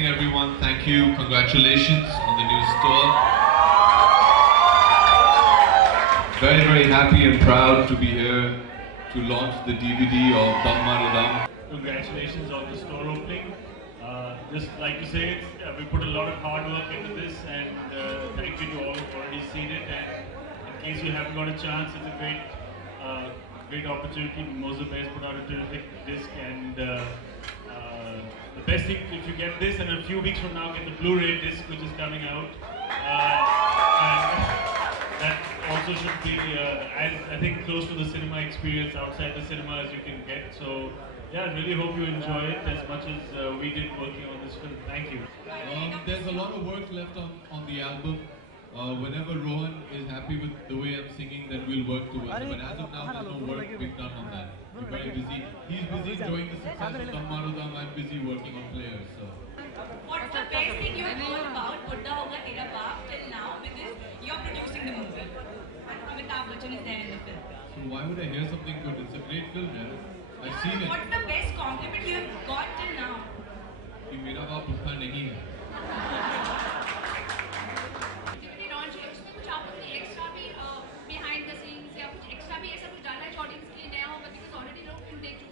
morning, everyone. Thank you. Congratulations on the new store. Very, very happy and proud to be here to launch the DVD of Dam Maro Dam. Congratulations on the store opening. Just like to say, we put a lot of hard work into this, and thank you to all who've already seen it. And in case you haven't got a chance, it's a great opportunity. Moza Bears put out a terrific disc, and the best thing, if you get this, and a few weeks from now get the Blu-ray disc which is coming out, and that also should be as I think close to the cinema experience outside the cinema as you can get. So yeah, I really hope you enjoy it as much as we did working on this film. Thank you. There's a lot of work left on the album. Whenever Rohan is happy with the way I'm singing, then we'll work towards it. But as of now, there's no work being done on that. We're very busy. He's busy enjoying the success of Dam Maro Dam. I'm busy working on players. So. What's the best thing you have heard about Buddha Hoga Tera Baap till now, because you're producing the movie? Amitabh Bachchan is there in the film. So why would I hear something good? It's a great film, man. I've seen it. What's the best compliment you have got till now? कि मेरा बाप भूखा नहीं है.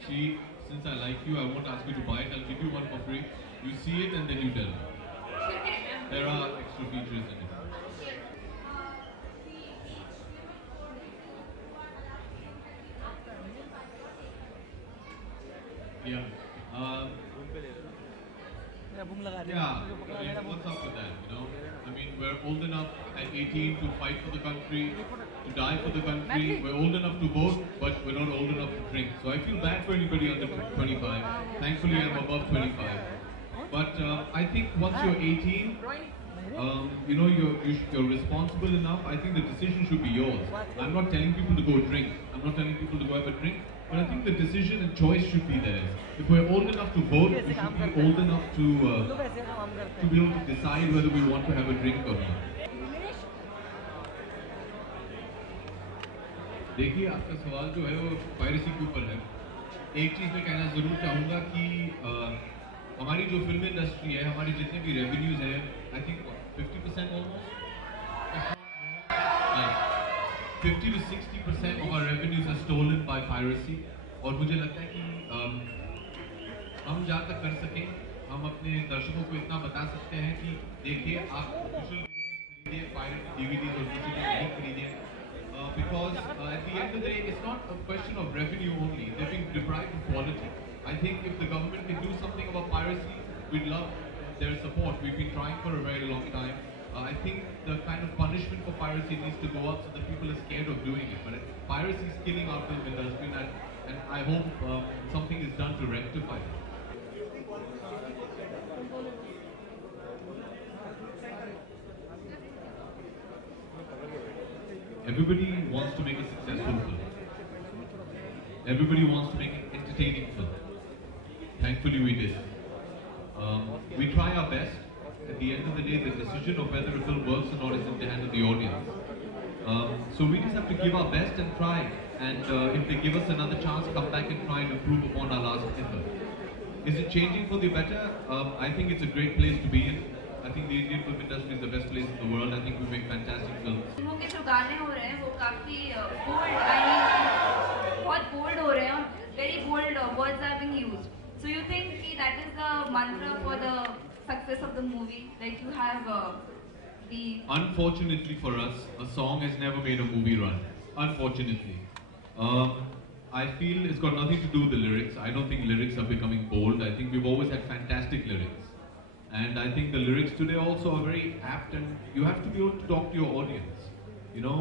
See, since I like you, I won't ask you to buy it. I'll give you one for free. You see it and then you tell me. There are extra features in it. Yeah. Yeah, what's up with that, you know? I mean, we're old enough at 18 to fight for the country, to die for the country. We're old enough to vote, but we're not old enough to drink. So I feel bad for anybody under 25. Thankfully, I'm above 25. But I think once you're 18, you know, you're responsible enough. I think the decision should be yours. I'm not telling people to go drink. I'm not telling people to go have a drink. But I think the decision and choice should be theirs. If we're old enough to vote, we should be old enough to be able to decide whether we want to have a drink or not. देखिए, आपका सवाल जो है वो piracy के ऊपर है. एक चीज़ मैं कहना ज़रूर चाहूँगा कि हमारी जो फिल्म इंडस्ट्री है, हमारे जितने भी रेवेन्यूज़ हैं, I think 50% almost, 50 to 60% of our revenues are stolen by piracy. और मुझे लगता है कि हम जहाँ तक कर सकें, हम अपने दर्शकों को इतना बता सकते हैं कि देखिए, आप ऑफिशियल खरीदिए, पायरेट DVDs और डिजिटल नहीं खरीदिए. Because at the end of the day, it's not a question of revenue only. They're being deprived of quality. I think if the government can do something about piracy, we'd love their support. We've been trying for a very long time. I think the kind of punishment for piracy needs to go up so that people are scared of doing it. But piracy is killing our film industry, and I hope something is done to rectify it. Everybody wants to make a successful film. Everybody wants to make an entertaining film. Thankfully we did. We try our best. At the end of the day, the decision of whether a film works or not is in the hands of the audience. So we just have to give our best and try. And if they give us another chance, come back and try and improve upon our last effort. Is it changing for the better? I think it's a great place to be in. I think the Indian film industry is the best place in the world. I think we make fantastic films. फिल्मों के जो गाने हो रहे हैं वो काफी bold, बहुत bold हो रहे हैं और very bold words are being used. So you think that is the mantra for the success of the movie? Like you have the... Unfortunately for us, a song has never made a movie run. Unfortunately. I feel it's got nothing to do with the lyrics. I don't think lyrics are becoming bold. I think we've always had fantastic lyrics. And I think the lyrics today also are very apt, and you have to be able to talk to your audience. You know,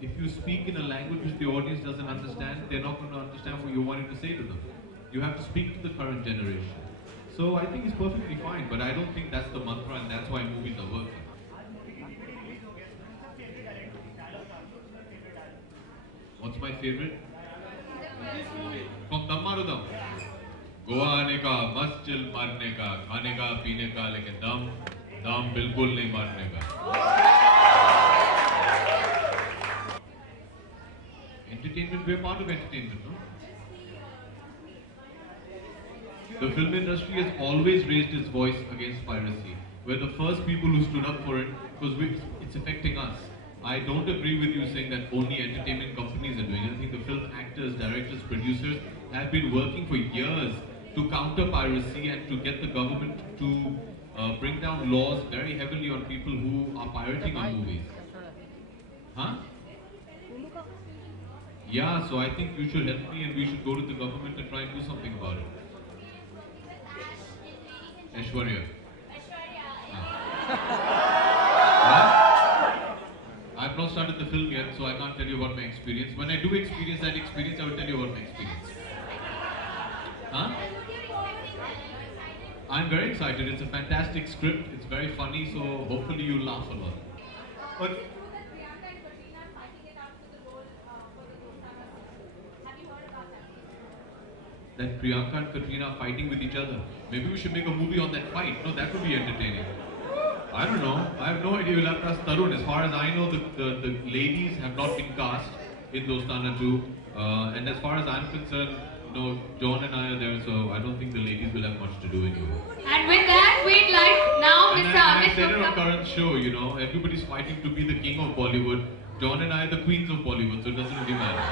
if you speak in a language which the audience doesn't understand, they're not going to understand what you're wanting to say to them. You have to speak to the current generation. So I think it's perfectly fine, but I don't think that's the mantra, and that's why movies are working. What's my favorite? From Dam Maro Dam. Goa आने का, मस्त chill मारने का, खाने का, पीने का, लेकिन दम बिल्कुल नहीं मारने का. Entertainment, we're part of entertainment, no? The film industry has always raised its voice against piracy. We're the first people who stood up for it because it's affecting us. I don't agree with you saying that only entertainment companies are doing it. I think the film actors, directors, producers have been working for years to counter piracy and to get the government to bring down laws very heavily on people who are pirating our movies. Huh? Yeah, so I think you should help me and we should go to the government and try and do something about it. Aishwarya. I've not started the film yet, so I can't tell you about my experience. When I do experience that experience, I will tell you about my experience. Huh? I'm very excited. It's a fantastic script. It's very funny, so hopefully you'll laugh a lot. But that Priyanka and Katrina are fighting with each other. Maybe we should make a movie on that fight. No, that would be entertaining. I don't know. I have no idea. We'll have to ask Tarun. As far as I know, the ladies have not been cast in Dostana 2. And as far as I'm concerned, no, John and I are there, so I don't think the ladies will have much to do anymore. And with that, we'd like now Mr. I Amit said it on Gupta. Karan's show, you know, everybody's fighting to be the king of Bollywood. John and I are the queens of Bollywood, so it doesn't really matter.